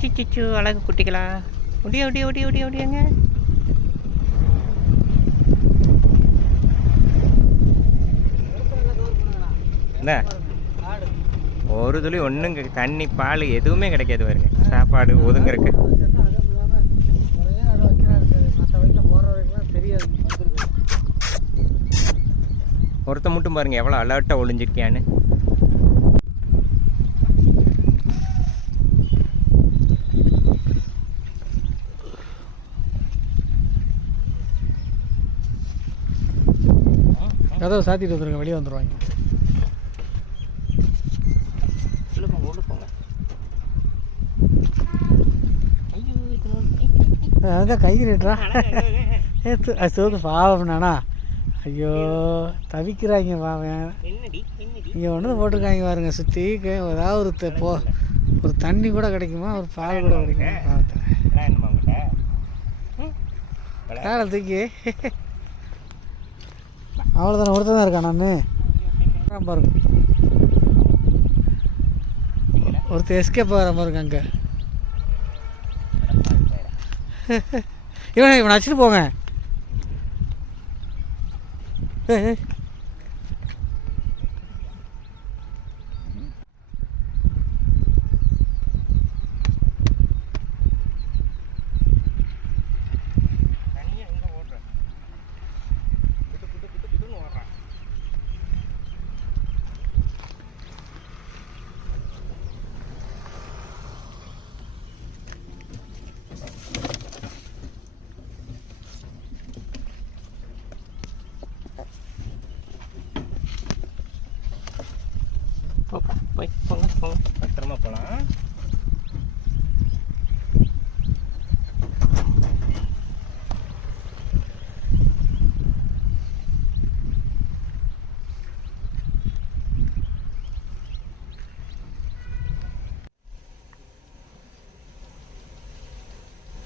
சிச்சு அழகு குட்டிகளா? ஒடிய ஒடிய ஒடிய ஒடிய ஒடியங்க. இந்த ஒரு துளி ஒன்றுங்க தண்ணி பால் எதுவுமே கிடைக்காது பாருங்க. சாப்பாடு ஒதுங்கிறக்கு. ஒருத்த மட்டும் பாருங்க எவ்வளோ அலர்ட்டாக ஒளிஞ்சிருக்கியான்னு. கதவை சாத்திட்டு வந்துருங்க வெளியே வந்துடுவாங்க அதான் கை நீட்டுறா. அது சோக்கு பாவம் நானா? ஐயோ தவிக்கிறாங்க பாவன் இங்கே ஒன்று போட்டிருக்காங்க பாருங்க சுற்றி ஏதாவது ஒரு போ ஒரு தண்ணி கூட கிடைக்குமா? ஒரு பால் கூட கிடைக்குமா? காலை தூக்கி. அவ்வளோதானே ஒருத்தன் தான் இருக்கான் நான். பாருங்க ஒருத்தர் எஸ்கேப் ஆகிற இருக்கு அங்கே. இவனை இவனை அடிச்சுட்டு போங்க. ஏ போய் போங்க போங்க பத்திரமா போலாம்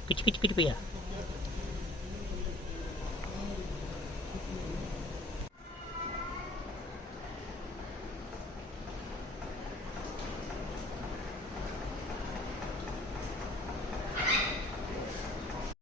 கிச்சு கிச்சு கிச்சு பையா